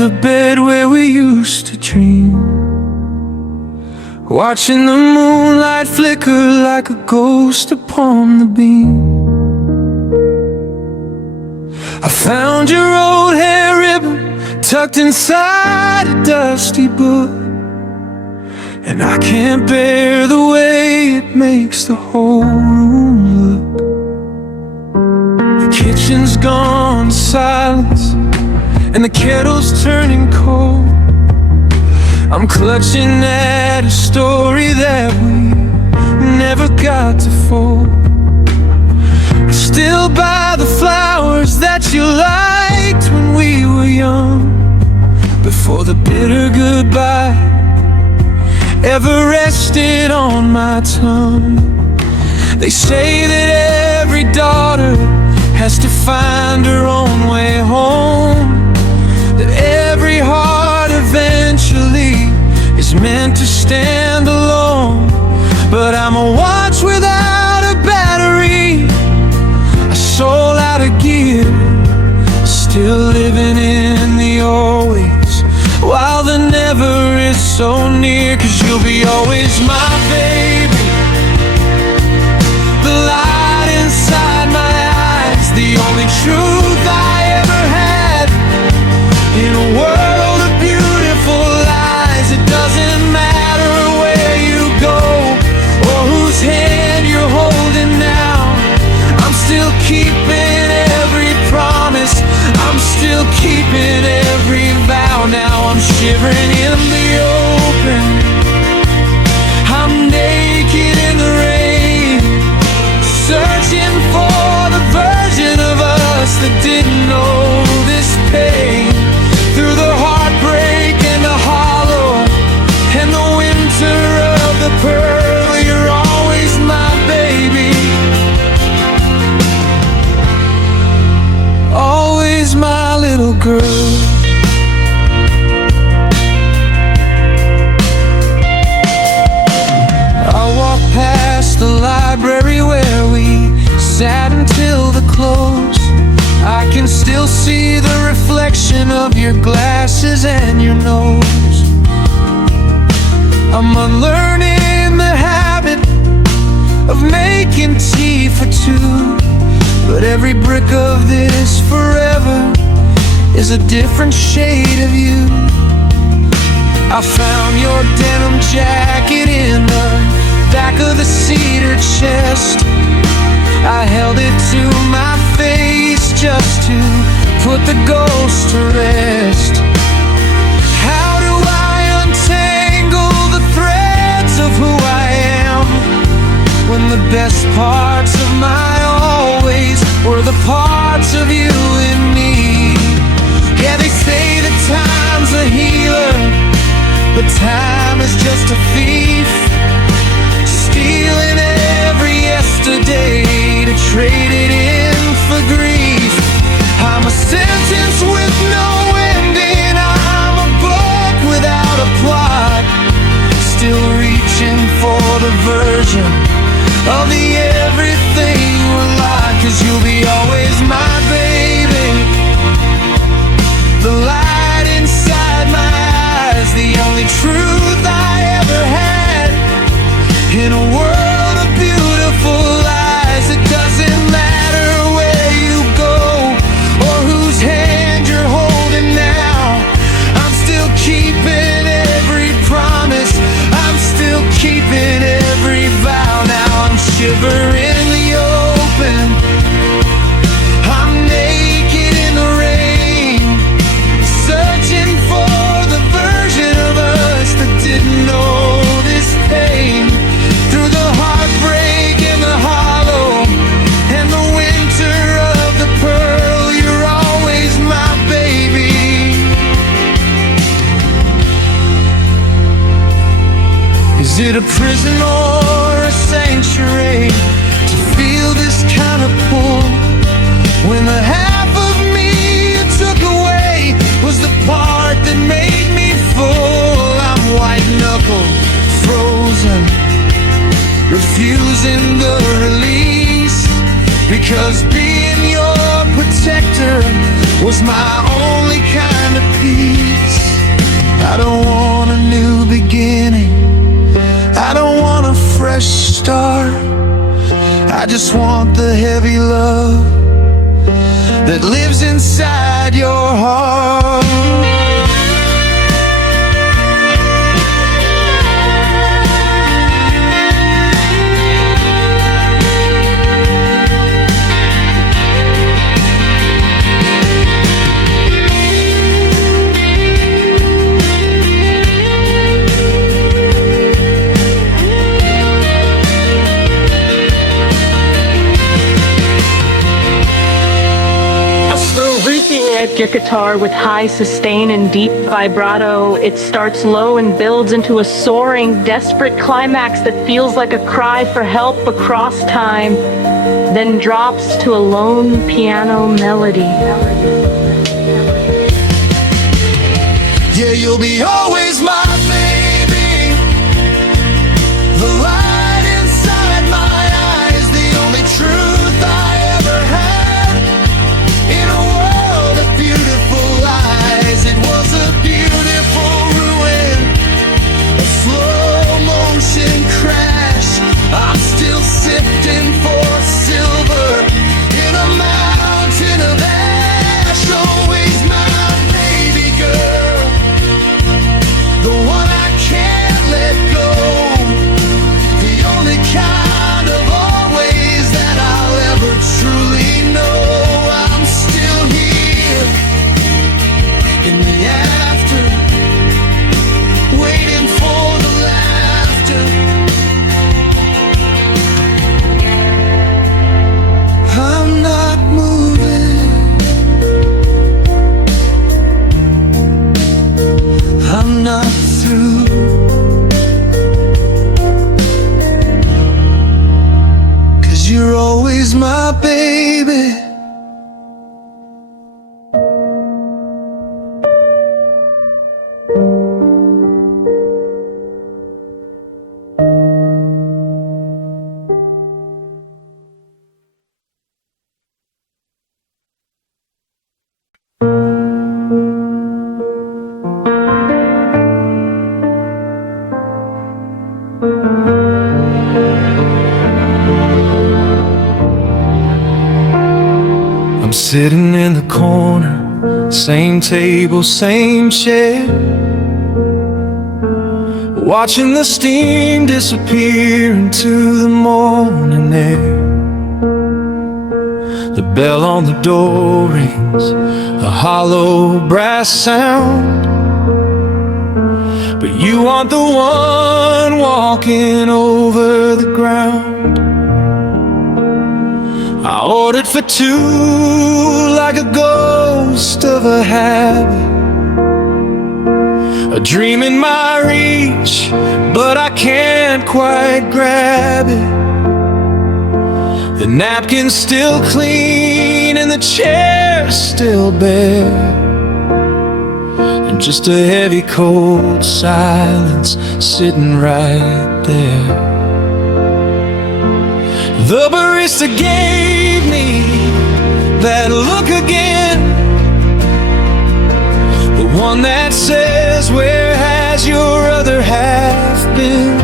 the bed where we used to dream, watching the moonlight flicker like a ghost upon the beam. I found your old hair ribbon tucked inside a dusty book, and I can't bear the way it makes the whole room look. The kitchen's gone to silence, and the kettle's turning cold. I'm clutching at a story that we never got to fold. I still buy the flowers that you liked when we were young, before the bitter goodbye ever rested on my tongue. They say that every daughter has to find her own way home, that every heart eventually is meant to stand alone. But I'm a watch without a battery, a soul out of gear, still living in the always, while the never is so near. 'Cause you'll be always my baby, the light inside my eyes, the only truth I ever had in a world of beautiful lies. It doesn't matter where you go or whose hand you're holding now, I'm still keeping every promise, I'm still keeping every vow. Now I'm shivering in the open, I'm naked in the rain, searching for the version of us that didn't know this pain. Through the heartbreak and the hollow and the winter of the pearl, you're always my baby, always my little girl. I walk past the library where we sat until the close. I can still see the reflection of your glasses and your nose. I'm unlearning the habit of making tea for two, but every brick of this forever is a different shade of you. I found your denim jacket in the back of the cedar chest, I held it to my face just to put the ghost to rest. How do I untangle the threads of who I am, when the best parts of my always were the parts of you and me? Yeah, they say that time's a healer, but time is just a thief, stealing every yesterday to trade it in for grief. I'm a sentence with no ending, I'm a book without a plot, still reaching for the version of the everything we're like. 'Cause you'll be always my baby, the light inside my eyes, the only truth I ever had in a world of beautiful lies. It doesn't matter where you go or whose hand you're holding now, I'm still keeping every promise, I'm still keeping every vow. Now I'm shivering in the open, I'm naked in the rain, searching for the version of us that didn't know this pain. Through the heartbreak and the hollow and the winter of the pearl, you're always my baby. Is it a prison or a sanctuary to feel this kind of pull, when the half of me you took away was the part that made me full? I'm white knuckled, frozen, refusing the release, because being your protector was my only kind of peace. just want the heavy love that lives inside your heart. At your guitar with high sustain and deep vibrato, it starts low and builds into a soaring, desperate climax that feels like a cry for help across time, then drops to a lone piano melody. Yeah, you'll be always my baby, the light inside my eyes, the only truth I ever had in a world of beautiful lies. It was a beautiful ruin, a slow motion crash. I'm still sifting for silver in a mountain of ash. Always my baby girl, the one I can't let go, the only kind of always that I'll ever truly know. I'm still here in the after, waiting for the laughter. I'm not moving, I'm not through. 'Cause you're always my baby. I'm sitting in the corner, same table, same chair, watching the steam disappear into the morning air. The bell on the door rings, a hollow brass sound, but you aren't the one walking over the ground. I ordered for two like a ghost of a habit, a dream in my reach, but I can't quite grab it. The napkin's still clean and the chair's still bare, and just a heavy cold silence sitting right there. The barista gave me that look again, the one that says, where has your other half been?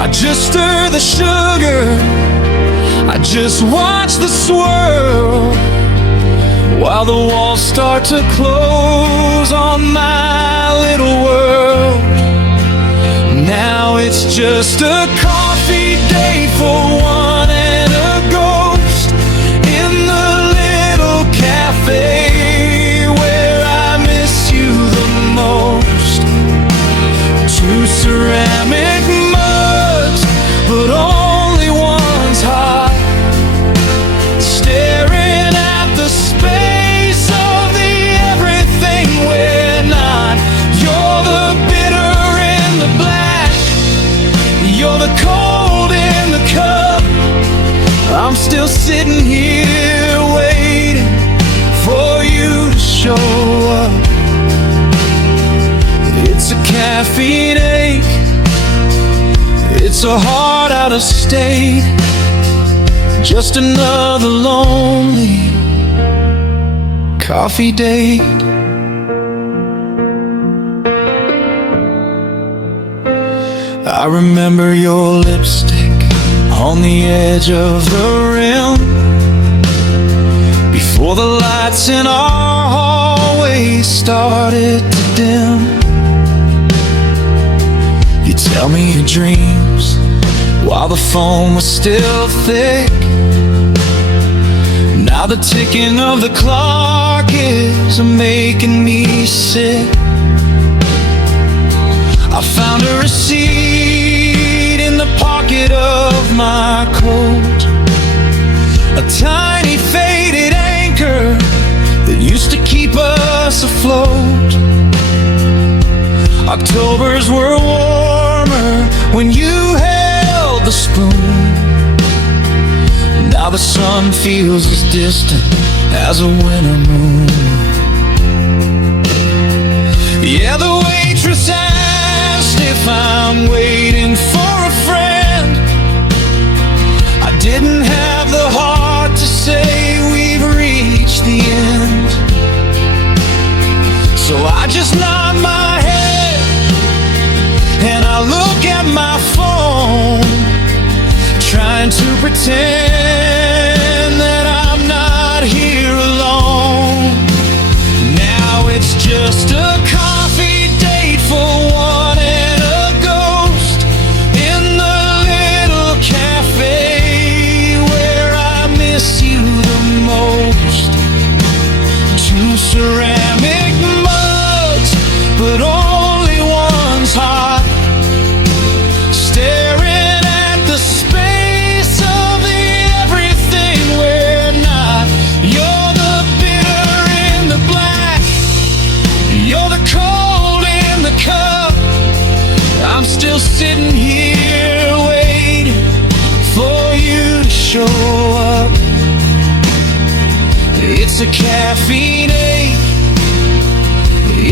I just stir the sugar, I just watch the swirl, while the walls start to close on my little world. Now it's just a coffee day for one and a ghost in the little cafe where I miss you the most. Two ceramic mugs, but only one's hot, staring at the space of the everything we're not. You're the bitter in the black, you're the cold in the cup. I'm still sitting here waiting for you to show up. It's a caffeine ache, it's a heart out of state, just another lonely coffee date. I remember your lipstick on the edge of the rim, before the lights in our hallway started to dim. You tell me your dreams while the phone was still thick. Now the ticking of the clock is making me sick. I found a receipt in the pocket of my coat, a tiny faded anchor that used to keep us afloat. Octobers were warmer when you held the spoon. Now the sun feels as distant as a winter moon. Yeah, the waitress asked if I'm waiting for a friend. I didn't have the heart to say we've reached the end, so I just nod my head and I look at my phone, trying to pretend that I'm not here alone. Now it's just a coffee date for one and a ghost in the little cafe where I miss you the most. Two ceramic mugs, but only one's hot, staring at the space of the everything we're not. You're the bitter in the black, you're the cold in the cup. I'm still sitting here waiting for you to show up. It's a caffeine ache,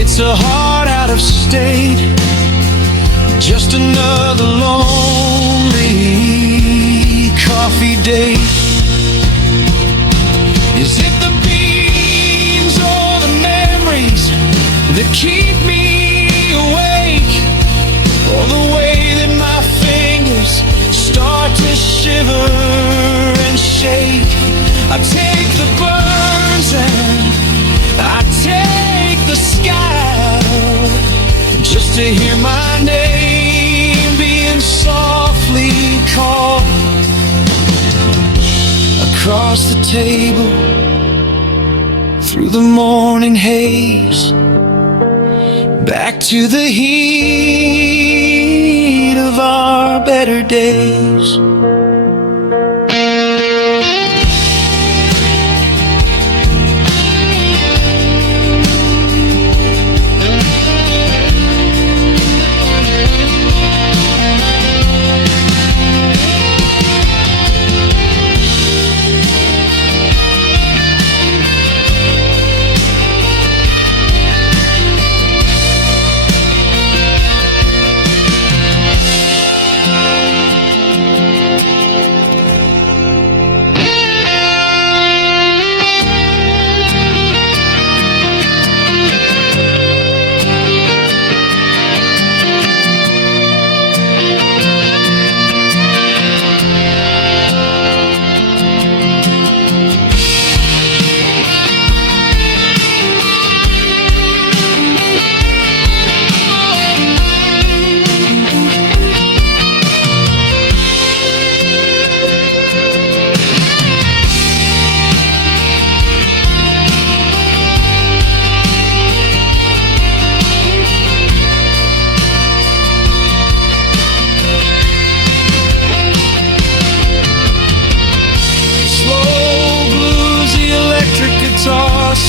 it's a heart out of state, just another lonely coffee date. Is it the beans or the memories that keep me awake, or the way that my fingers start to shiver and shake? I take the burns and I take the sky, just to hear my name being softly called. Across the table, through the morning haze, back to the heat of our better days.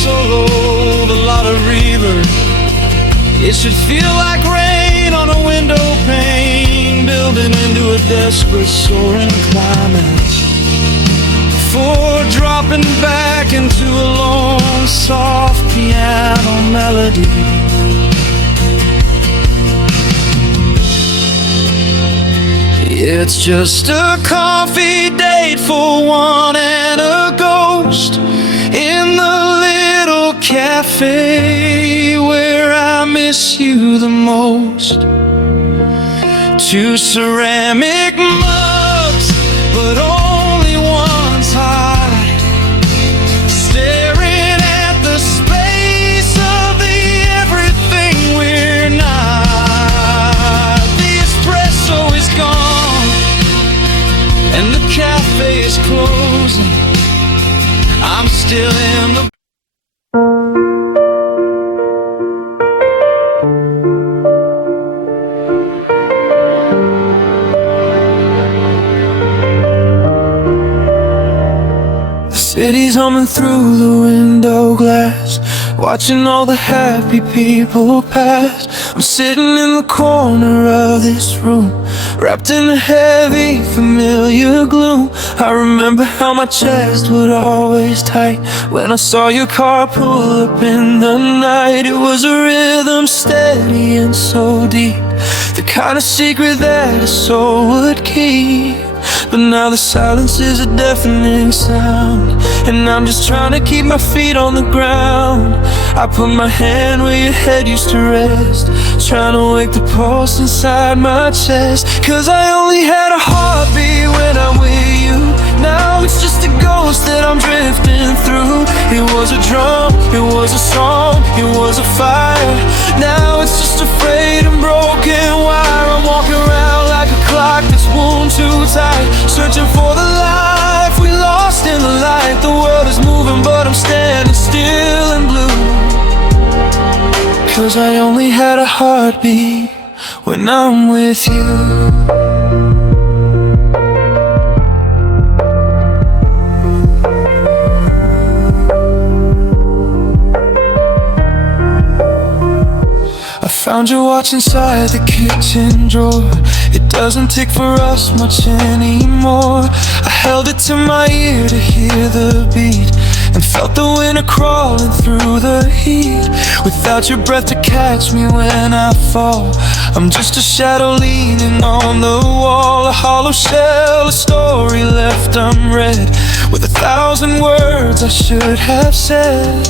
Solo, a lot of reverb. It should feel like rain on a window pane, building into a desperate soaring climax, before dropping back into a lone soft piano melody. It's just a coffee date for one and a ghost in the little cafe where I miss you the most. Two ceramic mugs, City's humming through the window glass, watching all the happy people pass. I'm sitting in the corner of this room, wrapped in a heavy, familiar gloom. I remember how my chest would always tight when I saw your car pull up in the night. It was a rhythm steady and so deep, the kind of secret that a soul would keep. But now the silence is a deafening sound, and I'm just trying to keep my feet on the ground. I put my hand where your head used to rest, trying to wake the pulse inside my chest. Cause I only had a heartbeat when I'm with you. Now it's just a ghost that I'm drifting through. It was a drum, it was a song, it was a fire. Now it's just a frayed and broken wire. I'm walking around like a clock that's wound too tight, searching for the life we lost in the light. The world is moving but I'm standing still and blue. Cause I only had a heartbeat when I'm with you. Found your watch inside the kitchen drawer. It doesn't tick for us much anymore. I held it to my ear to hear the beat, and felt the winter crawling through the heat. Without your breath to catch me when I fall, I'm just a shadow leaning on the wall. A hollow shell, a story left unread, with 1,000 words I should have said.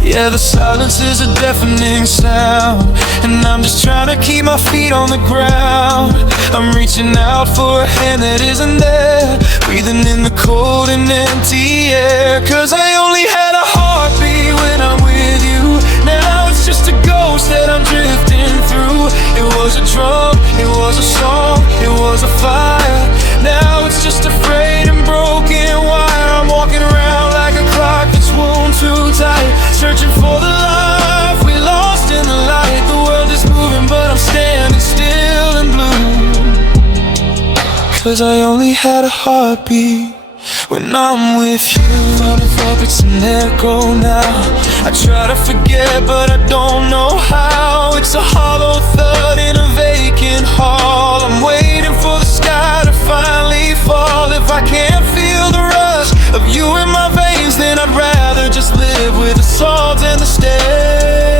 Yeah, the silence is a deafening sound, and I'm just trying to keep my feet on the ground. I'm reaching out for a hand that isn't there, breathing in the cold and empty air. Cause I only had a heartbeat when I'm with you. Now it's just a ghost that I'm drifting through. It was a drum, it was a song, it was a fire. Now it's just a frayed and broken wire. I'm walking around like a clock that's wound too tight, searching for the life we lost in the light. The world is moving but I'm standing still and blue. Cause I only had a heartbeat when I'm with you. Running up, it's an echo now. I try to forget but I don't know how. It's a hollow thud in a vacant hall. I'm waiting for the sky to finally fall. If I can't feel the rush of you in my veins, then I'd rather just live with the salt and the stairs.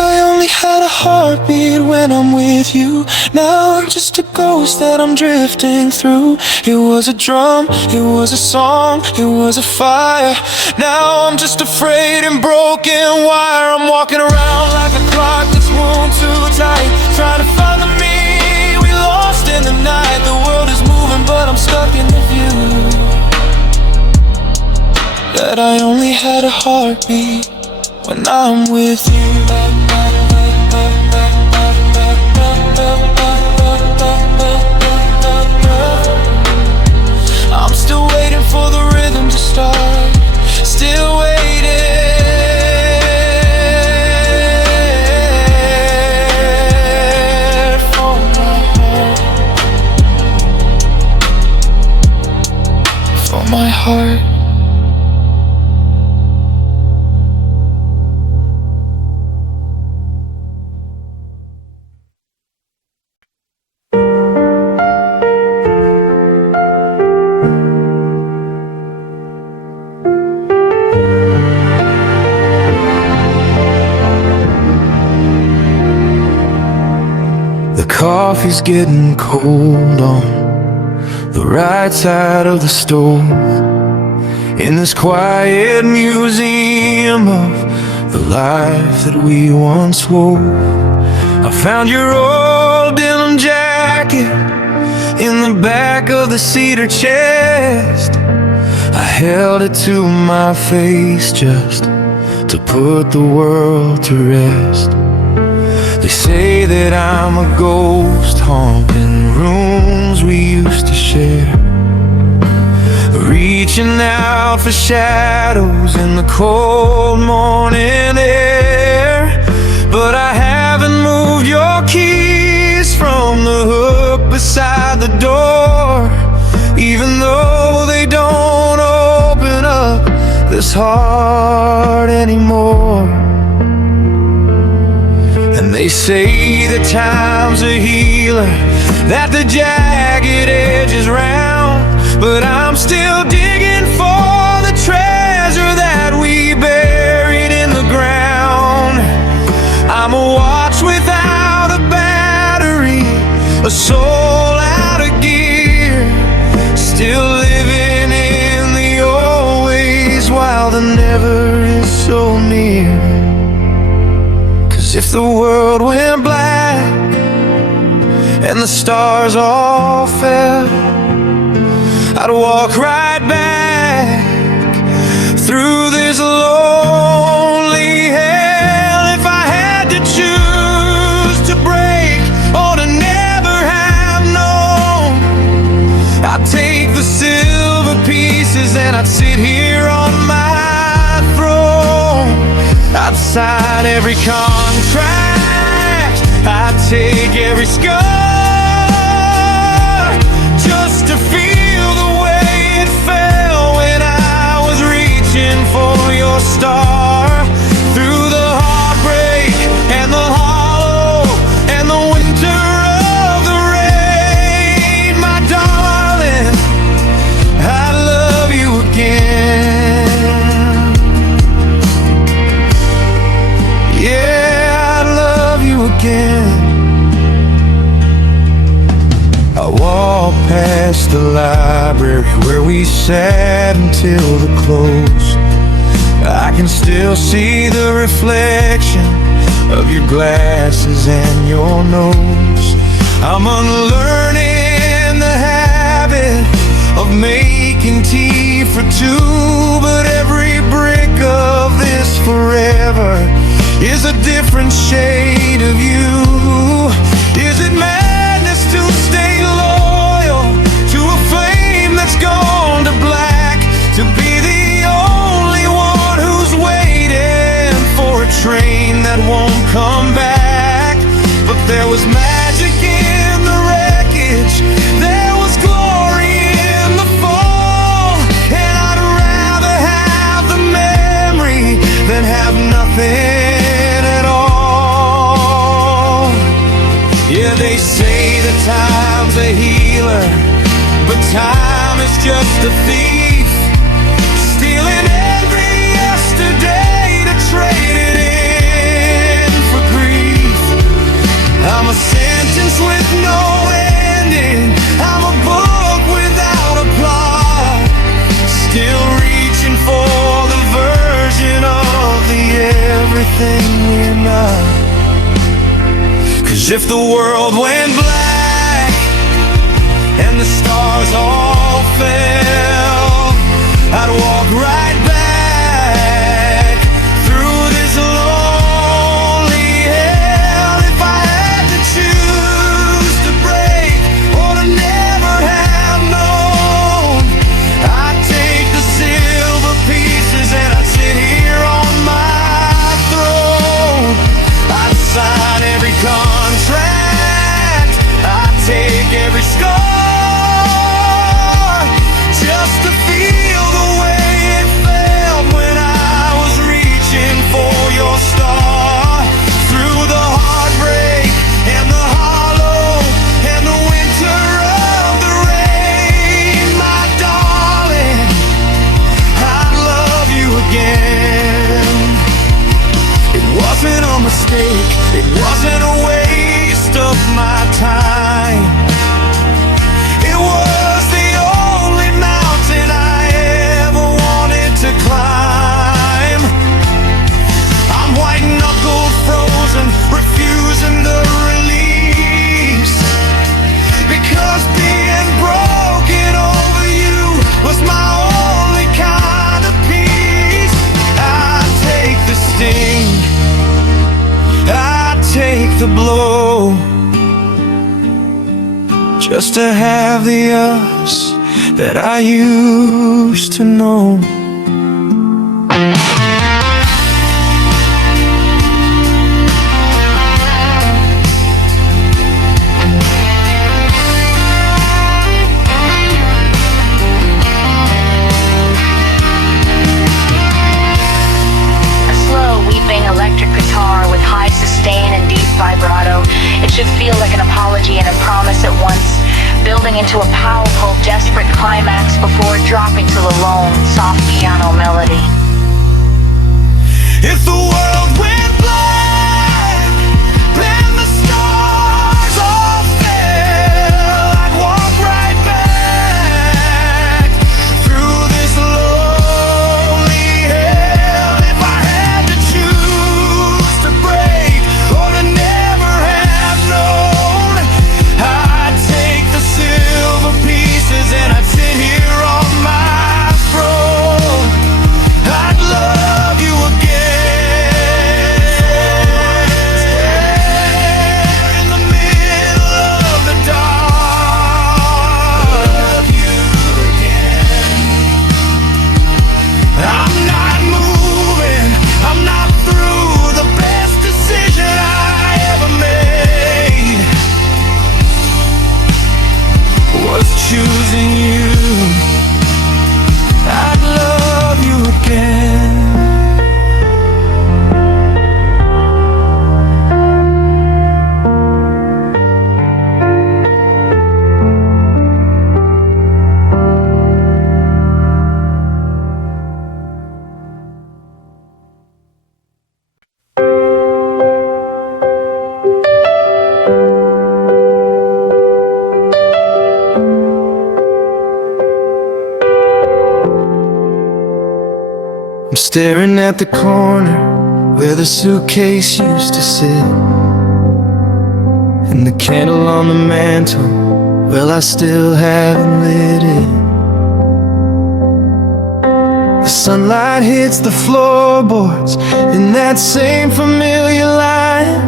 I only had a heartbeat when I'm with you. Now I'm just a ghost that I'm drifting through. It was a drum, it was a song, it was a fire. Now I'm just afraid and broken wire. I'm walking around like a clock that's wound too tight, trying to find the me we lost in the night. The world is moving but I'm stuck in the view that I only had a heartbeat when I'm with you. I'm still waiting for the rhythm to start, still waiting for my heart, for my heart. Coffee's getting cold on the right side of the stove, in this quiet museum of the life that we once wove. I found your old denim jacket in the back of the cedar chest. I held it to my face just to put the world to rest. They say that I'm a ghost haunting rooms we used to share, reaching out for shadows in the cold morning air. But I haven't moved your the door, even though they don't open up this heart anymore. And they say that time's a healer, that the jagged edge is round, but I'm still digging for the treasure that we buried in the ground. I'm a watch without a battery, a soul out of gear, still living in the old ways while the never is so near. 'Cause if the world went black and the stars all fell, I'd walk right back through this lonely hell. If I had to choose to break or to never have known, I'd take the silver pieces and I'd sit here on my throne. I'd sign every contract, I'd take every scar, just to feel the way it felt when I was reaching for your star. Through the heartbreak and the hollow and the winter of the rain, my darling, I love you again. Yeah, I love you again. I walk past the library where we sat until the close. I can still see the reflection of your glasses and your nose. I'm unlearning the habit of making tea for two, but every brick of this forever is a different shade of you. Is it madness to stay loyal to a flame that's gone to black, to be the only one who's waiting for a train that won't come back? But there was magic in the wreckage, there was glory in the fall, and I'd rather have the memory than have nothing at all. Yeah, they say that time's a healer, but time is just a thief, stealing every yesterday to trade it in for grief. I'm a sentence with no ending, I'm a book without a plot, still reaching for the version of the everything we're not. 'Cause if the world went black and the stars all fell, I'd walk right back through this lonely hell. If I had to choose to break or to never have known, I'd take the silver pieces and I'd sit here on my throne. I'd sign every contract, I'd take every scar, just to feel the way it felt when I was reaching for your star. Through the heartbreak and the hollow and the winter of the rain, my darling, I love you again. It wasn't a mistake, it wasn't a waste of my time. It was the only mountain I ever wanted to climb. I'm white-knuckled, frozen, refusing the release, because being broken over you was my only kind of peace. I take the sting, I take the blow, just to have the us that I used to know. powerful, desperate climax before dropping to the lone, soft piano melody. If the world went black, then the stars all fell, I'd walk right back through this lonely hell. If I had to choose to break or to never have known, I'd take the silver pieces and I'd sit here on my throne. I'd love you again. Choosing you, I'd love you again. I'm staring at the corner where the suitcase used to sit, and the candle on the mantle, well, I still haven't lit it. The sunlight hits the floorboards in that same familiar line,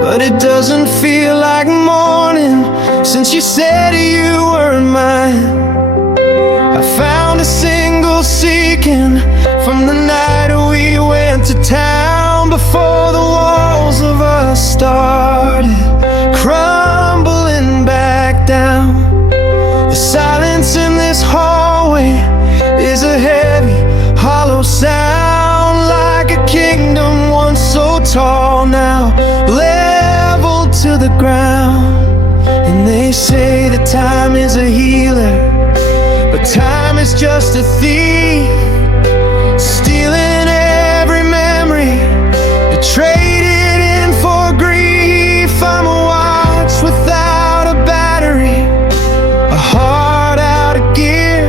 but it doesn't feel like morning since you said you weren't mine. I found a single seeking from the night we went to town, before the walls of us started crumbling back down. The silence in this hallway is a heavy, hollow sound, like a kingdom once so tall, now leveled to the ground. And they say that time is a healer, but time is just a thief, stealing every memory to trade it in for grief. I'm a watch without a battery, a heart out of gear,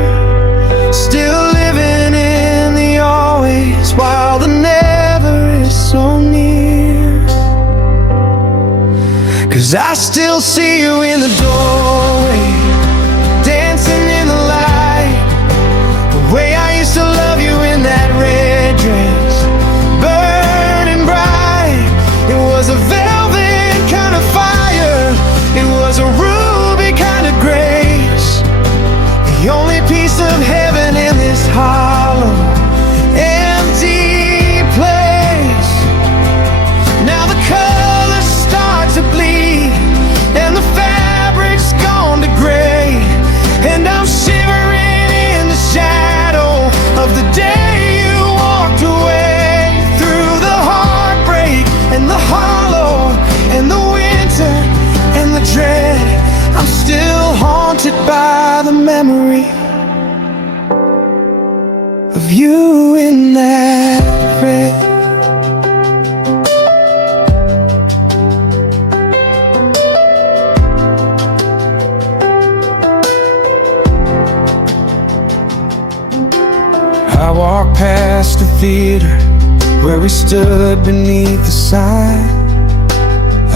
still living in the always while the never is so near. 'Cause I still see you in the doorway, dancing in the light, the way I used to love you in that red dress, burning bright. It was a velvet kind of fire, it was a ruby kind of grace, the only piece of heaven in this hollow, empty place. Now the colors start to bleed and the fabric's gone to gray, and I'm shivering in the shadow of the day you walked away. Through the heartbreak and the hollow and the winter and the dread, I'm still haunted by the memory of you in that red. I walked past the theater where we stood beneath the sign.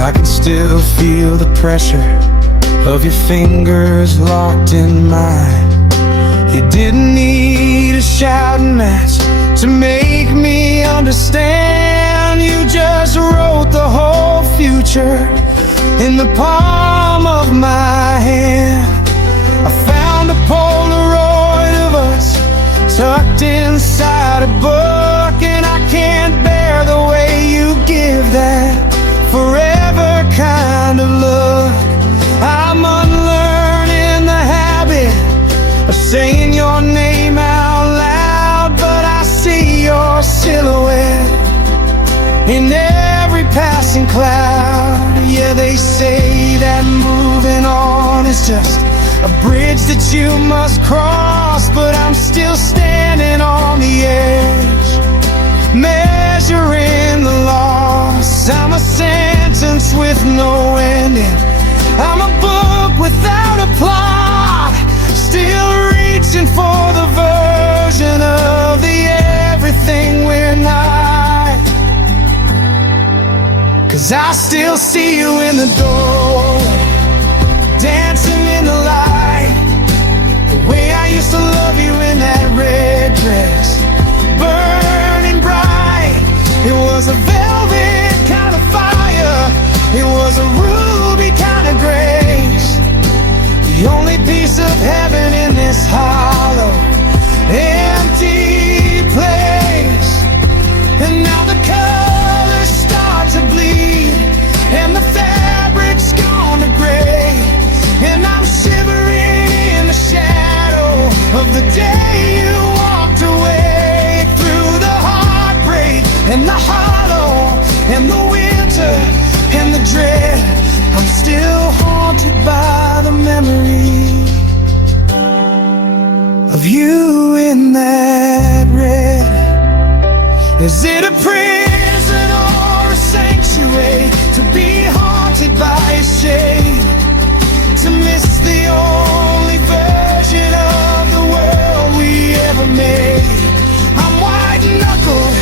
I can still feel the pressure of your fingers locked in mine. You didn't need a shouting match to make me understand. You just wrote the whole future in the palm of my hand. I found a Polaroid of us tucked inside a book, and I can't bear the way you give that forever kind of look. I'm unlearning the habit of saying your name out loud, but I see your silhouette in every passing cloud. Yeah, they say that moving on is just a bridge that you must cross, but I'm still standing on the edge, measuring the loss. I'm a sentence with no ending, I'm a book without a plot, still reaching for the version of the everything we're not. 'Cause I still see you in the doorway, dancing in the light, the way I used to love you in that red dress, burning bright. It was a velvet kind of fire, it was a ruby kind of grace, the only piece of heaven in this hollow, empty place. And now the colors start to bleed, and the fabric's gone to gray, and I'm shivering in the shadow of the day you walked away. Through the heartbreak and the hollow and the winter and the dread, I'm still haunted by the memory of you in that red. Is it a prison or a sanctuary to be haunted by a shade, to miss the only version of the world we ever made? I'm white-knuckled,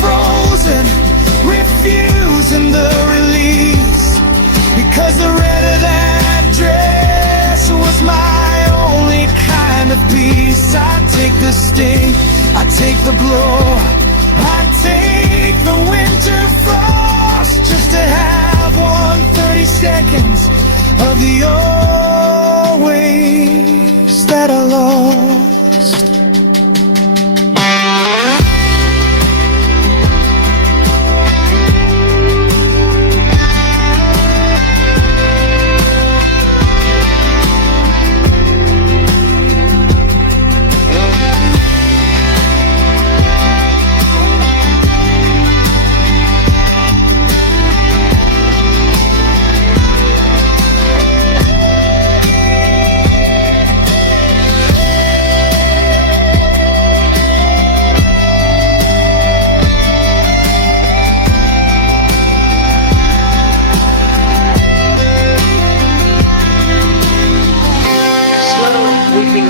frozen, refusing the release, because the red of that dress was my only kind of peace. I take the sting, I take the blow, I take the winter frost, just to have 130 seconds of the always that I lost.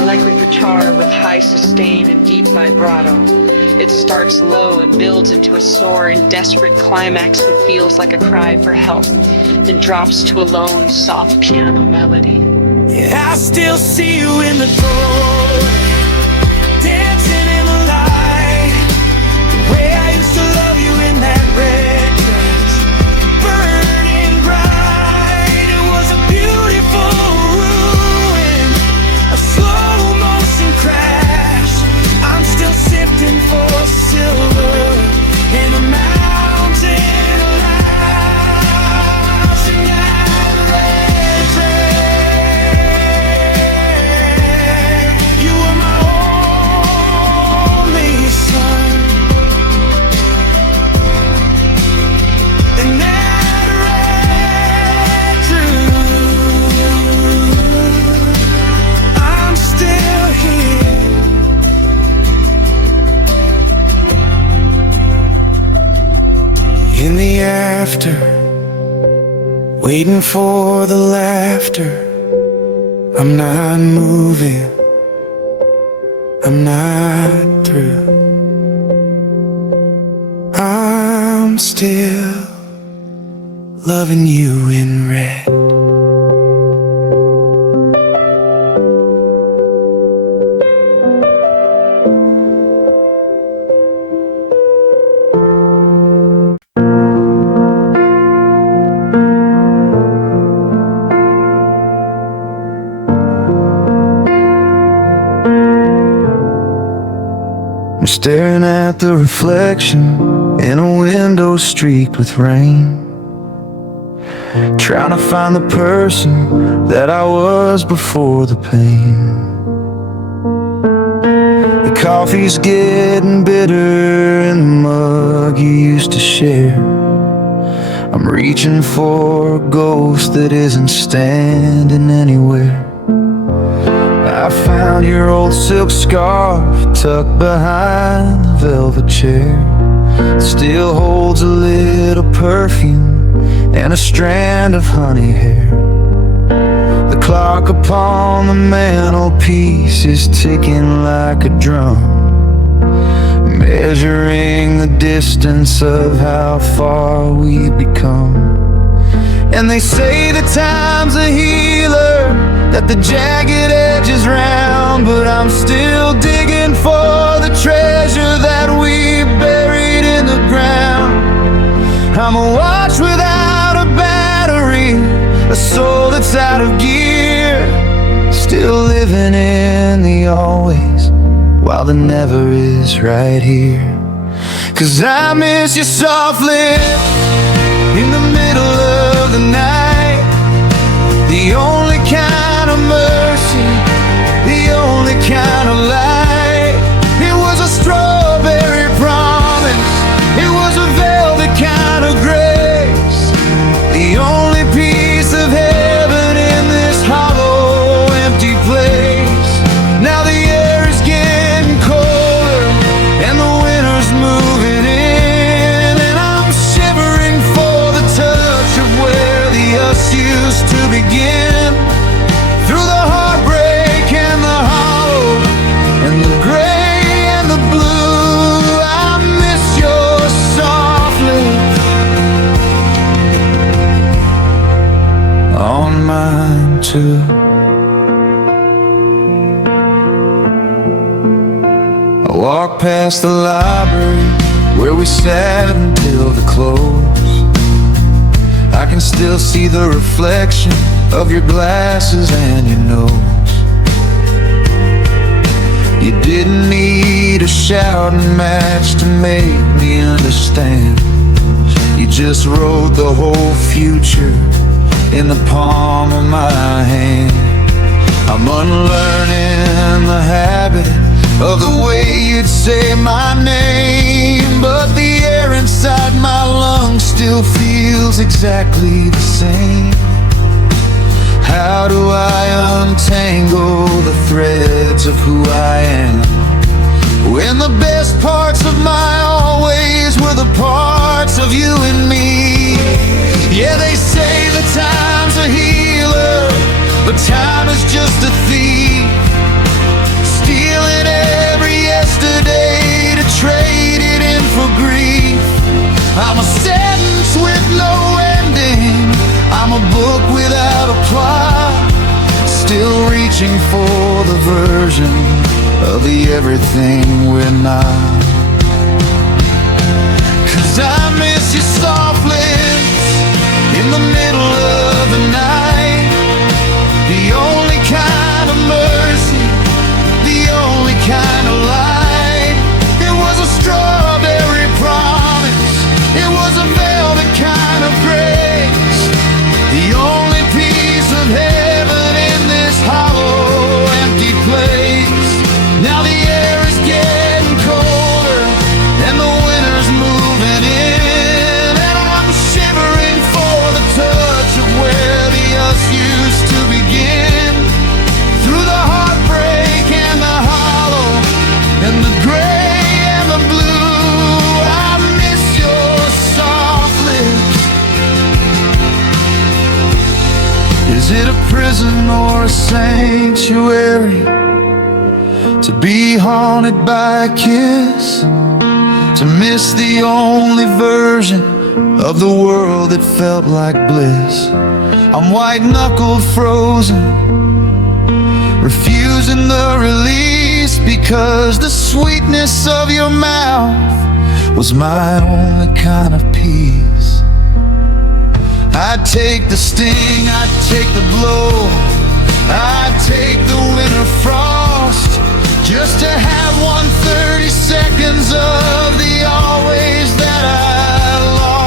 Electric guitar with high sustain and deep vibrato. It starts low and builds into a soaring, desperate climax that feels like a cry for help, then drops to a lone, soft piano melody. Yeah, I still see you in the doorway, dancing in the light, the way I used to love you in that red dress, burning bright. It was a beautiful ruin, a slow motion crash. I'm still sifting for silver in a mountain of ash, and that red dress, you were my only sun. And that red dress, I'm still here. In the after, waiting for the laughter, I'm not moving, I'm not through. I'm still loving you in red. I'm staring at the reflection in a window streaked with rain, trying to find the person that I was before the pain. The coffee's getting bitter in the mug you used to share. I'm reaching for a ghost that isn't standing anywhere. I found your old silk scarf tucked behind the velvet chair. It still holds a little perfume and a strand of honey hair. The clock upon the mantelpiece is ticking like a drum, measuring the distance of how far we've become. And they say that time's a healer, that the jagged edge is round, but I'm still digging for the treasure that we buried in the ground. I'm a watch without a battery, a soul that's out of gear, still living in the always while the never is right here. 'Cause I miss your soft lips in the middle of the night, the only kind of mercy, the only kind of light. It was a strawberry promise, it was a velvet kind of grace, the only piece of heaven in this hollow, empty place. Now the air is getting colder and the winter's moving in, and I'm shivering for the touch of where the us used to begin. Through the heartbreak and the hollow and the gray and the blue, I miss your soft lips on mine too. I walk past the library where we sat until the close. I can still see the reflection of your glasses and your nose. You didn't need a shouting match to make me understand. You just wrote the whole future in the palm of my hand. I'm unlearning the habit of the way you'd say my name, but the air inside my lungs still feels exactly the same. How do I untangle the threads of who I am, when the best parts of my always were the parts of you and me? Yeah, they say that time's a healer, but time is just a thief, stealing every yesterday to trade it in for grief. I'm a sentence with no ending, I'm a book without a plot, still reaching for the version of the everything we're not. 'Cause I miss your soft lips in the middle of the night, the only kind of mercy, the only kind of light. It was a strawberry promise, it was a velvet kind of grace, the only piece of heaven in this hollow, empty place. Now the air is getting colder and the winter's moving in, and I'm shivering for the touch of where the us used to begin. Through the heartbreak and the hollow and the gray and the blue, I miss your soft lips. Is it a prison or a sanctuary to be haunted by a kiss, to miss the only version of the world that felt like bliss? I'm white-knuckled frozen, refusing the release, because the sweetness of your mouth was my only kind of peace. I'd take the sting, I'd take the blow, I'd take the winter frost, just to have 130 seconds of the always that I lost.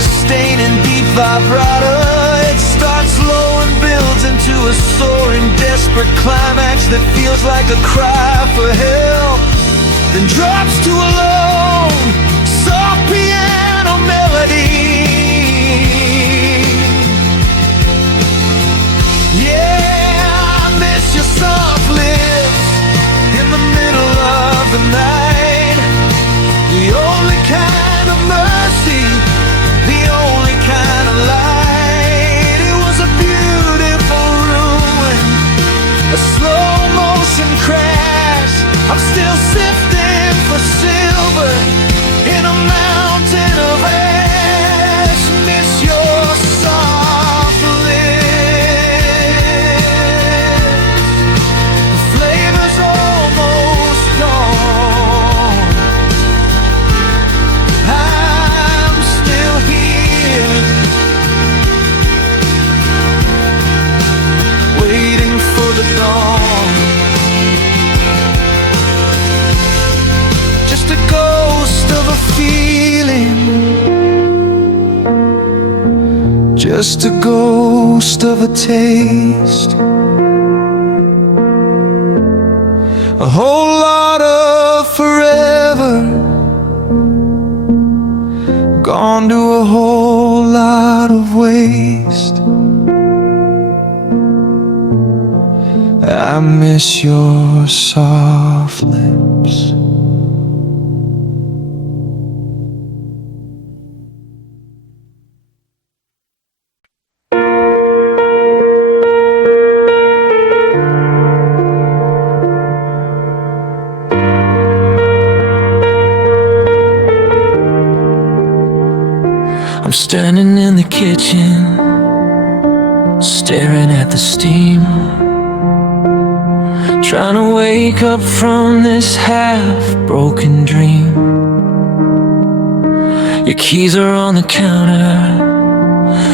sustaining deep vibrato. It starts low and builds into a soaring, desperate climax that feels like a cry for help, then drops to a lone, soft piano melody. Yeah, I miss your soft lips in the middle of the night. The only kind of mercy, the only kind of light. It was a beautiful ruin, a slow motion crash. I'm still sifting for silver in a mountain of ash. Miss your soft lips. The flavor's almost gone. I'm still here, waiting for the dawn. Just a ghost of a feeling, just a ghost of a taste. A whole lot of forever gone to a whole lot of waste. I miss your soft lips. I'm standing in the kitchen, staring at the steam, trying to wake up from this half-broken dream. Your keys are on the counter,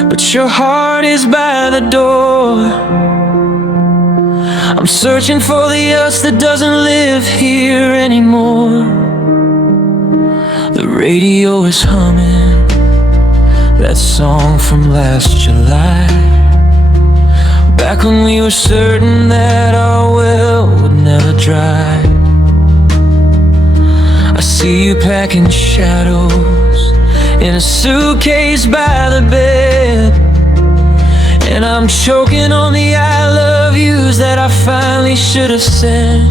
but your heart is by the door. I'm searching for the us that doesn't live here anymore. The radio is humming that song from last July, back when we were certain that our well would never dry. I see you packing shadows in a suitcase by the bed, and I'm choking on the I love yous that I finally should have said.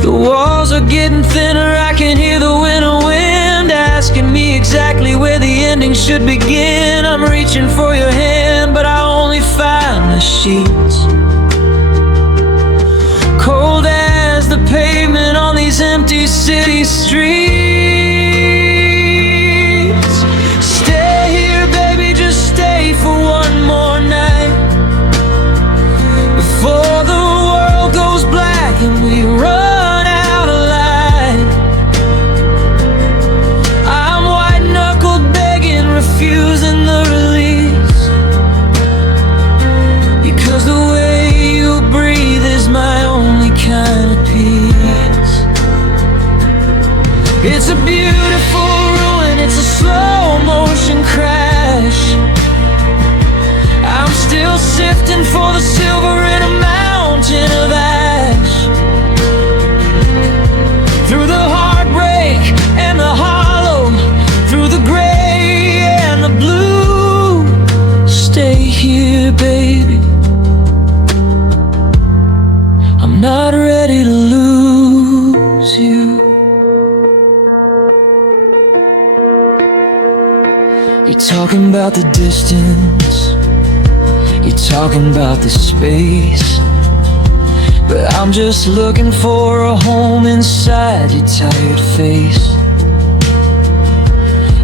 The walls are getting thinner, I can hear the winter wind asking me exactly where the ending should begin. I'm reaching for your hand, but I only find the sheets, cold as the pavement on these empty city streets. Stay here, baby, just stay for one more night before the world goes black and we run. Refusing the release, because the way you breathe is my only kind of peace. It's a beautiful ruin, it's a slow motion crash. I'm still sifting for the silver in a mountain of ash. Through the heartbreak and the hollow, through the gray and the blue, stay here, baby. I'm not ready to lose you. You're talking about the distance, you're talking about the space, but I'm just looking for a home inside your tired face.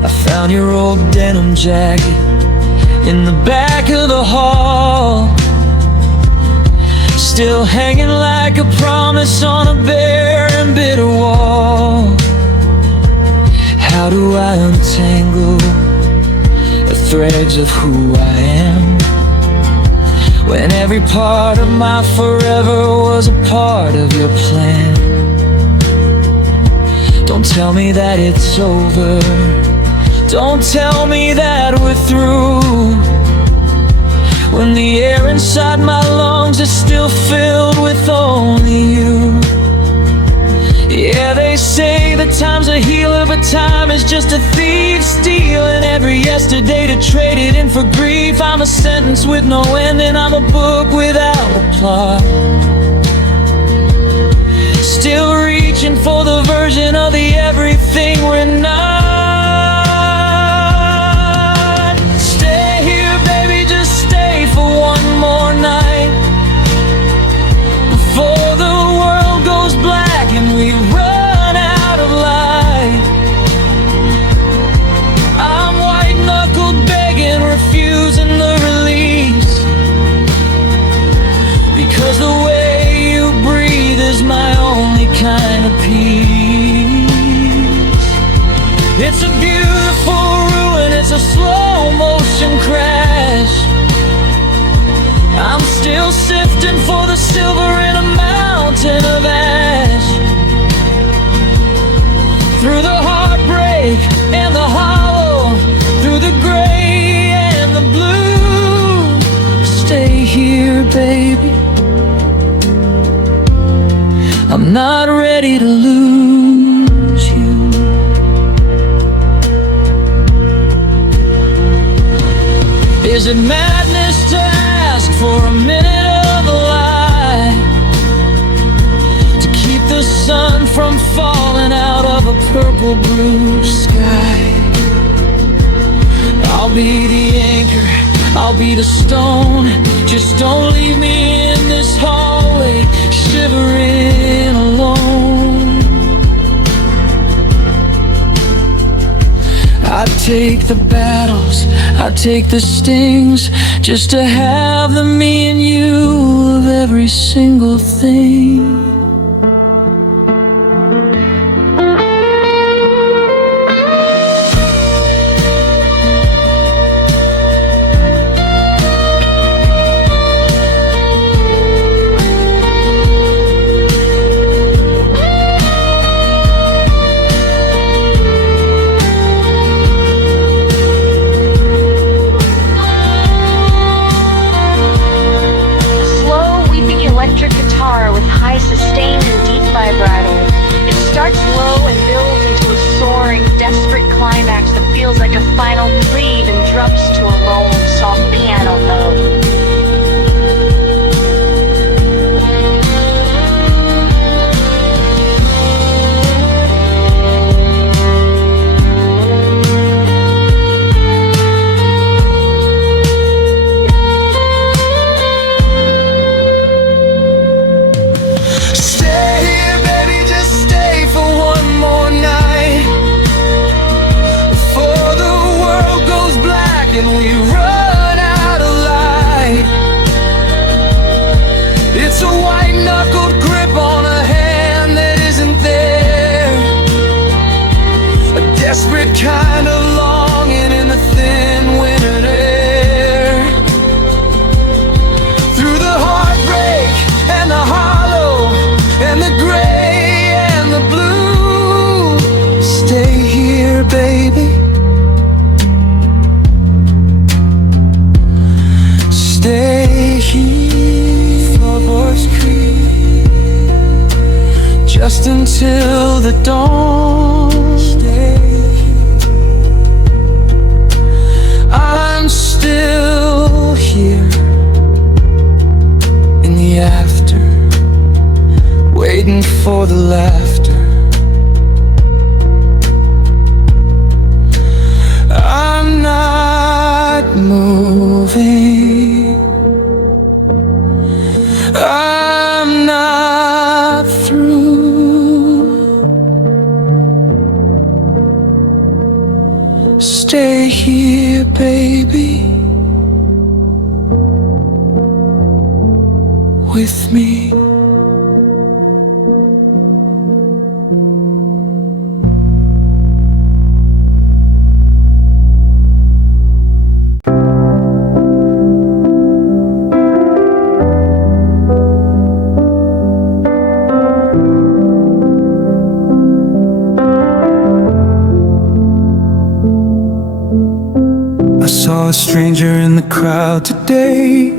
I found your old denim jacket in the back of the hall, still hanging like a promise on a bare and bitter wall. How do I untangle the threads of who I am, when every part of my forever was a part of your plan? Don't tell me that it's over, Don't tell me that we're through, when the air inside my lungs is still filled with only you. Yeah, they say that time's a healer, but time is just a thief, stealing every yesterday to trade it in for grief. I'm a sentence with no ending, I'm a book without a plot, still reaching for the version of the everything we're not. Stay here, baby, just stay for one more night, before the world goes black and we run out of light. I'm white-knuckled begging, refusing the release, because the way you breathe is my only kind of peace. It's a beautiful ruin, it's a slow motion crash. I'm still sifting for the silver in a mountain of ash. Through the heartbreak and the hollow, through the gray and the blue, stay here, baby. I'm not ready to lose you. Is it madness to ask for a minute of a lie, to keep the sun from falling out of a purple blue sky? I'll be the anchor, I'll be the stone. Just don't leave me in this hallway, shivering alone. I take the battles, I take the stings, just to have the me and you of every single thing. Electric guitar with high sustain and deep vibrato. It starts low and builds into a soaring, desperate climax that feels like a final plead and drops to a lone, soft piano note. And we run out of light. It's a white-knuckled grip on a hand that isn't there, a desperate kind of longing in the thin winter air. Through the heartbreak and the hollow and the gray and the blue, stay here, baby. Stay here, Floorboards Creek, just until the dawn. Stay here. I'm still here in the after, waiting for the laughter. I'm not moving, I'm not through. Stay here, baby, with me. Saw a stranger in the crowd today.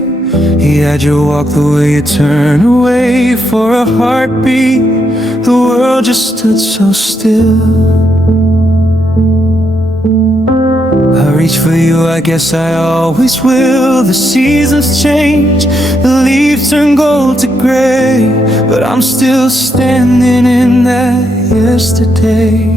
He had you walk the way you turn away. For a heartbeat, the world just stood so still. I reach for you, I guess I always will. The seasons change, the leaves turn gold to gray, but I'm still standing in that yesterday.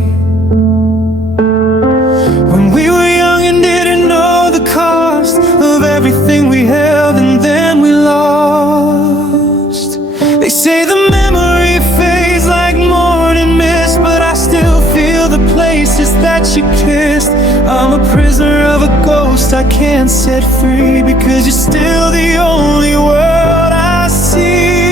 When we were young and didn't know the cost of everything we held and then we lost. They say the memory fades like morning mist, but I still feel the places that you kissed. I'm a prisoner of a ghost I can't set free, because you're still the only world I see.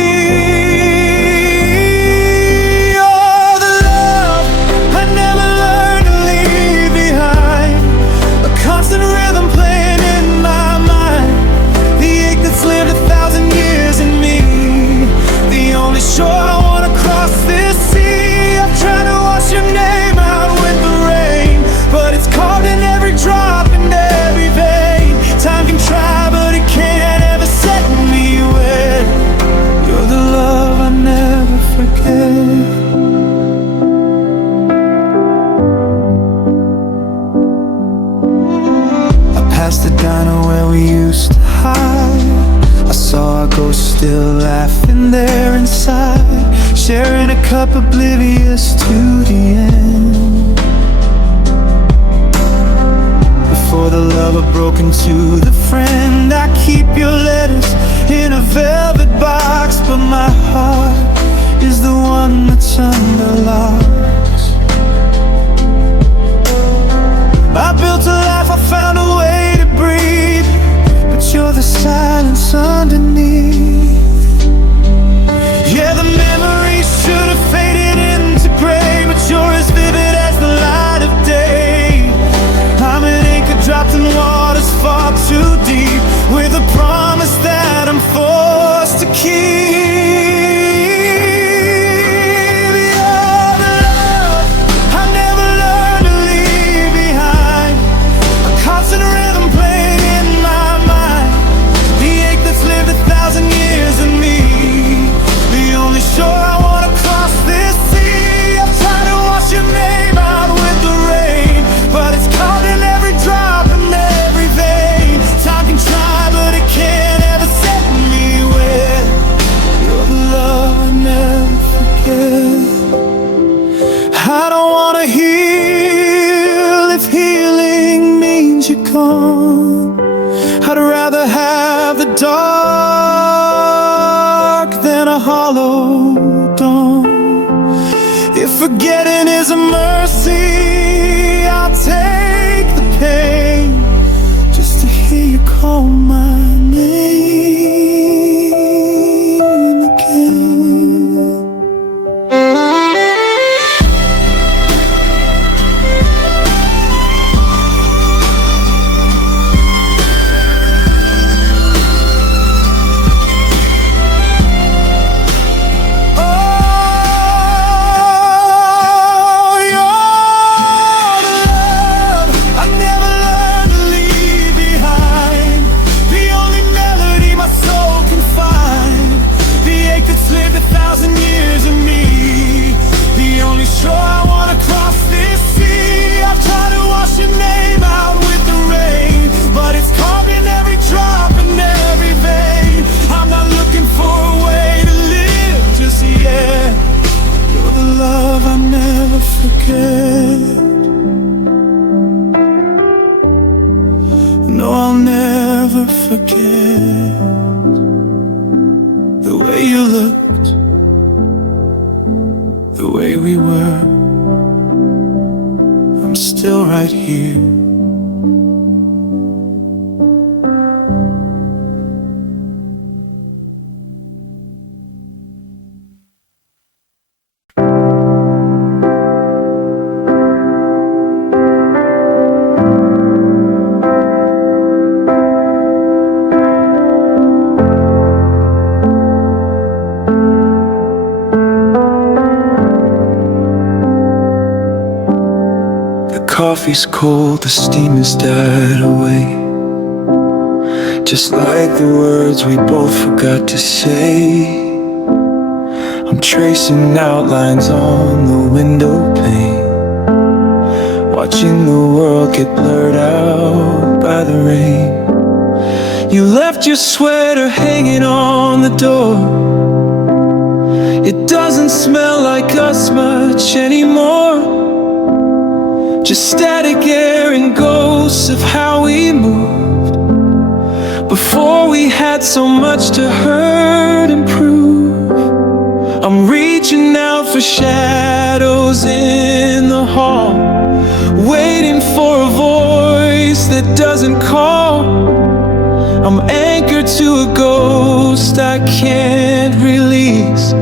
Still laughing there inside, sharing a cup oblivious to the end. Before the lover broke into the friend, I keep your letters in a velvet box, but my heart is the one that's under locks. I built a life, I found a way to breathe, but you're the silence underneath. Yeah, the memories should have faded into gray, but you're as vivid as the light of day. I'm an anchor dropped in waters far too deep, with a promise that I'm forced to keep. You're the love I never learned to leave behind, a constant rhythm playing in my mind, the ache that's lived 1,000 years in me. Sure, I wanna cross this sea. I'm trying to wash your name out with the rain, but it's caught in every drop and every vein. Time can try, but it can't ever set me wet. You're the love I never forget. I don't wanna heal if healing means you're gone. I'd rather have the dark than a hollow dawn. If forgetting is a mercy, I'll take the pain, just to hear you call my name again. No, I'll never forget the way you looked, the way we were. I'm still right here. Coffee's cold, the steam has died away. just like the words we both forgot to say. I'm tracing outlines on the window pane, watching the world get blurred out by the rain. You left your sweater hanging on the door. It doesn't smell like us much anymore, just static air and ghosts of how we moved before we had so much to hurt and prove. I'm reaching out for shadows in the hall, waiting for a voice that doesn't call. I'm anchored to a ghost I can't release,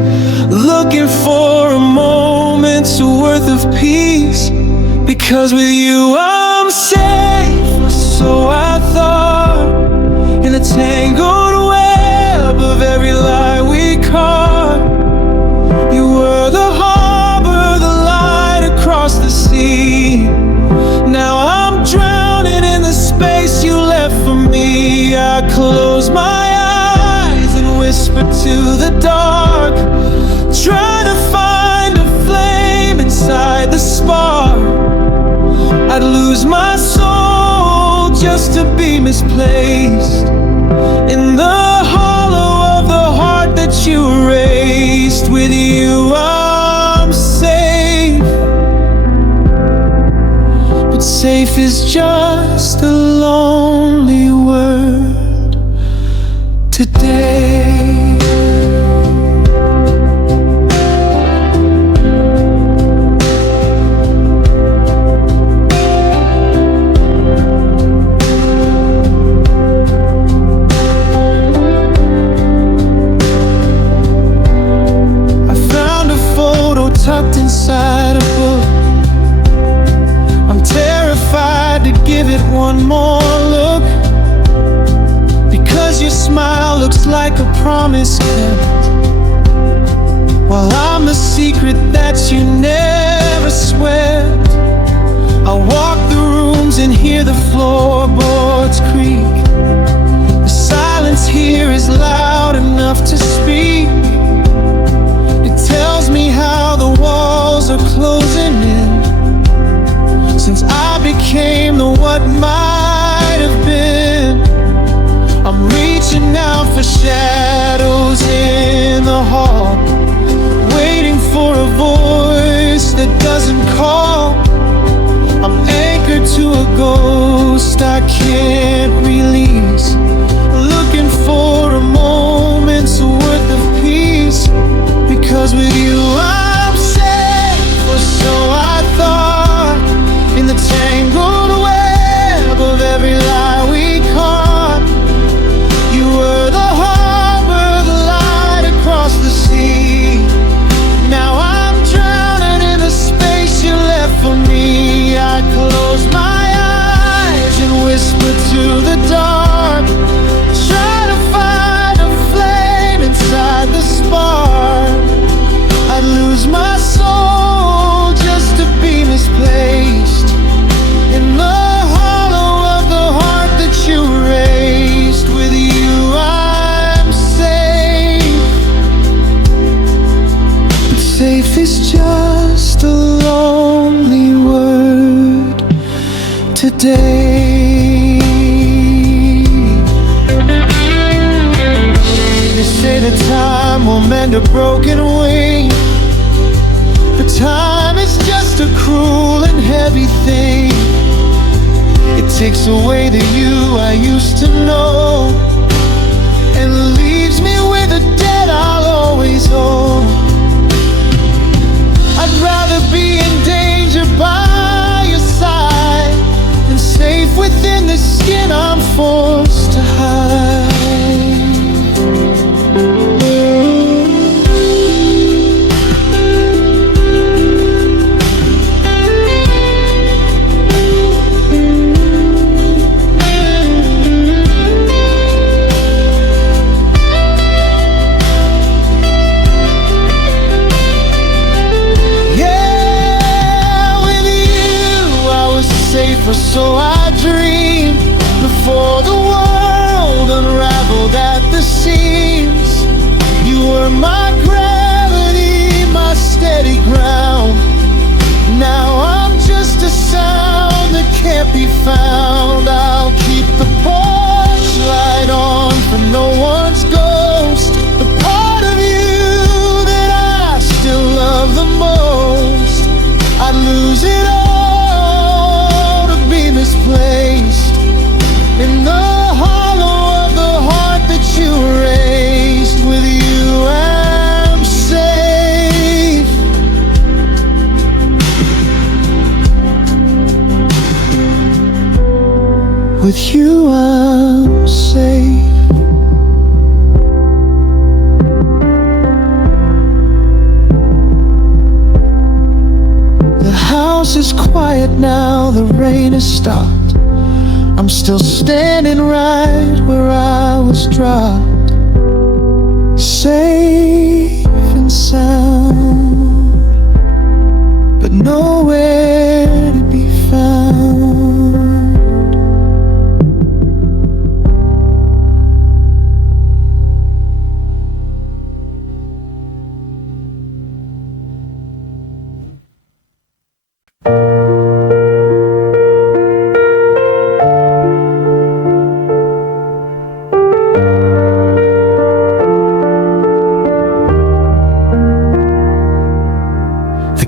looking for a moment's worth of peace. Because with you I'm safe, or so I thought, in the tangled web of every lie we caught. You were the harbor, the light across the sea. Now I'm drowning in the space you left for me. I close my eyes and whisper to the dark, trying to find a flame inside the spark. I'd lose my soul just to be misplaced in the hollow of the heart that you erased. With you I'm safe, but safe is just a lonely word today. Tucked inside a book, I'm terrified to give it one more look, because your smile looks like a promise kept, while I'm the secret that you never swept. I walk the rooms and hear the floorboards creak. The silence here is loud enough to speak. Tells me how the walls are closing in, since I became the what might have been. I'm reaching out for shadows in the hall, waiting for a voice that doesn't call. I'm anchored to a ghost I can't release, looking for a moment's worth of peace. Because with you I'm safe, or so I thought, in the tangled web of every lie we caught. You were the harbor, the light across the sea. Now I'm drowning in the space you left for me. I close my eyes and whisper to the dark, try to find a flame inside the spark. I'd lose my soul just to be misplaced in the hollow of the heart that you erased. With you I'm safe, but safe is just a lonely word today. They say that time will mend a broken wing, but time is just a cruel and heavy thing. It takes away the you I used to know, and leaves me with a debt I'll always owe. I'd rather be in danger by your side than safe within the skin I'm forced to hide. So I dreamed before the world unraveled at the seams. You were my gravity, my steady ground. Now I'm just a sound that can't be found. I'll keep the porch light on for no one's ghost. The part of you that I still love the most. I'd lose it all to be misplaced in the hollow of the heart that you raised. With you I'm safe. With you I'm safe. The house is quiet now, the rain has stopped. I'm still standing right where I was dropped, safe and sound, but nowhere to be found.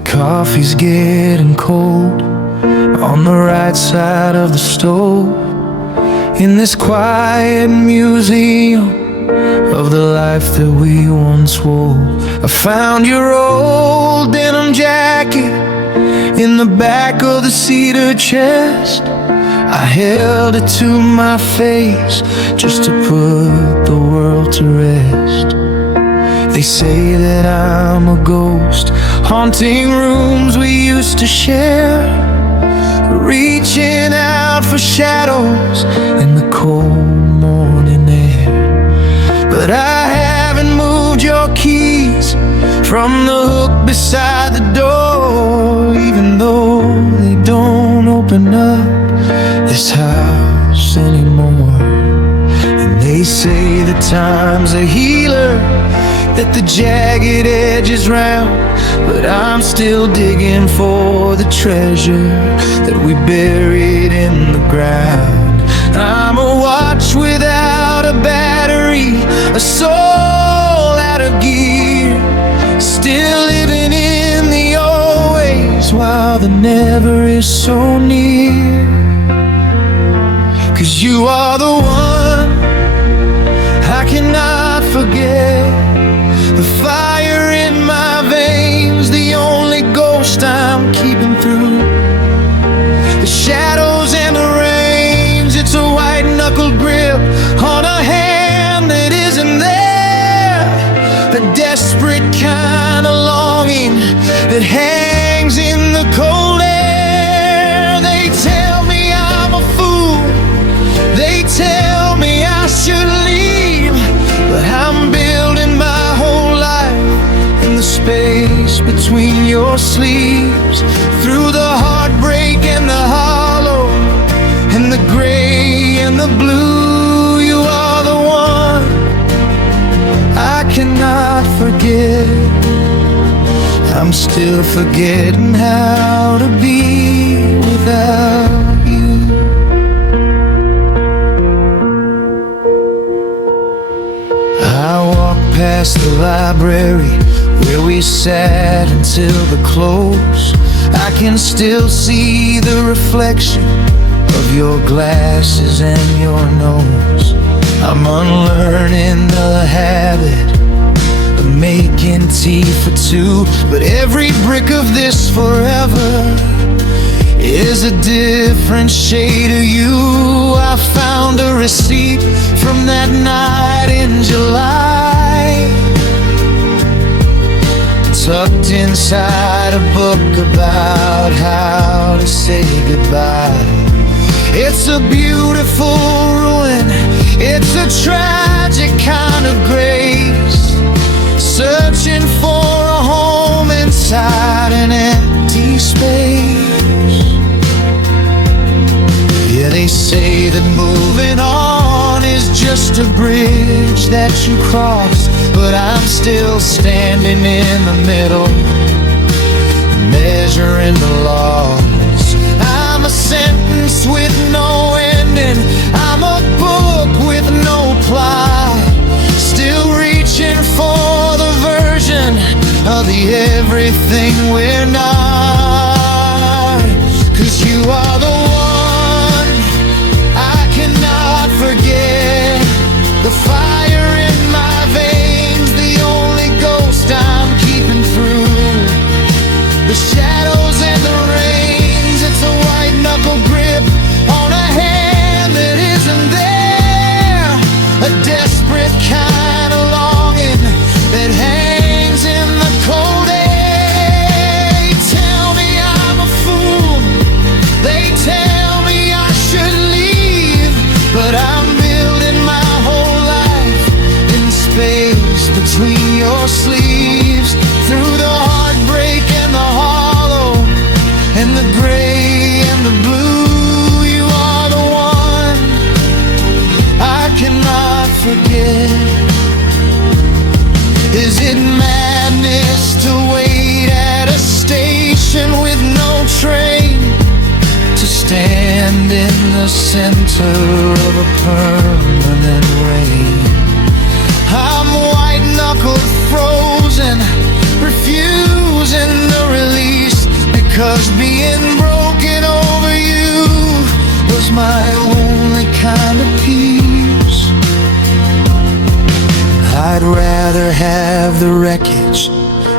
Coffee's getting cold on the right side of the stove, in this quiet museum of the life that we once wove. I found your old denim jacket in the back of the cedar chest. I held it to my face just to put the world to rest. They say that I'm a ghost, haunting rooms we used to share, reaching out for shadows in the cold morning air. But I haven't moved your keys from the hook beside the door, even though they don't open up this house anymore. And they say that time's a healer, that the jagged edge is round, but I'm still digging for the treasure that we buried in the ground. I'm a watch without a battery, a soul out of gear, still living in the old ways while the never is so near. 'Cause you are the one I cannot forget. The fire in my veins, the only ghost I'm keeping through. The shadows and the rains, it's a white-knuckled grip on a hand that isn't there. A desperate kind of longing that hangs in the cold air. They tell me I'm a fool, they tell me I should leave, but I'm building my whole life in the space between your sleeves. Through the heartbreak and the hollow, and the gray and the blue, you are the one I cannot forget. I'm still forgetting how to be without you. I walk past the library where we sat until the close. I can still see the reflection of your glasses and your nose. I'm unlearning the habit of making tea for two, but every brick of this forever is a different shade of you. I found a receipt from that night in July, tucked inside a book about how to say goodbye. It's a beautiful ruin, it's a tragic kind of grace, searching for a home inside an empty space. Yeah, they say that moving on is just a that you crossed, but I'm still standing in the middle, measuring the loss. I'm a sentence with no ending, I'm a book with no plot, still reaching for the version of the everything we're not. 'Cause you are the one I cannot forget, the fire in my veins, the only ghost I'm keeping through. The shadows and the rains, it's a white knuckle grip on a hand that isn't there, a desperate kind of longing that hangs in the cold air. They tell me I'm a fool, they tell me I should leave, but I'm building my whole life in space between your sleeves, through the heartbreak and the hollow and the gray and the blue. You are the one I cannot forget. Is it madness to wait at a station with no train, to stand in the center of a permanent rain? I'm white-knuckled, frozen, refusing to release, because being broken over you was my only kind of peace. I'd rather have the wreckage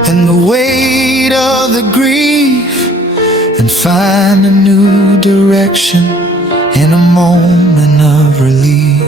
and the weight of the grief than find a new direction in a moment of relief.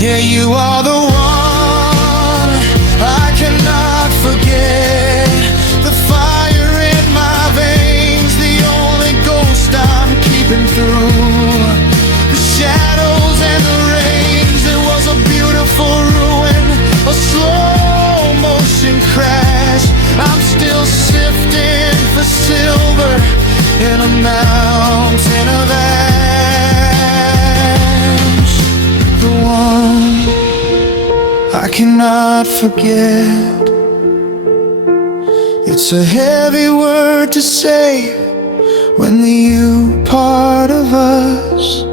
Yeah, you are the one I cannot forget, the fire in my veins, the only ghost I'm keeping through. The shadows and the rains, it was a beautiful ruin, a slow motion crash. I'm still sifting for silver in a mountain of ash. The one I cannot forget. It's a heavy word to say when the you part of us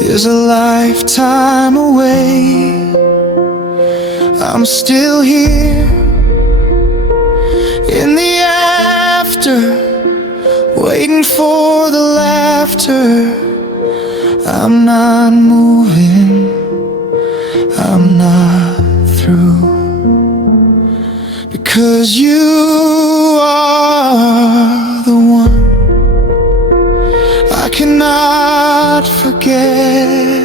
is a lifetime away. I'm still here in the after, waiting for the laughter. I'm not moving, I'm not through, because you are the one I cannot forget.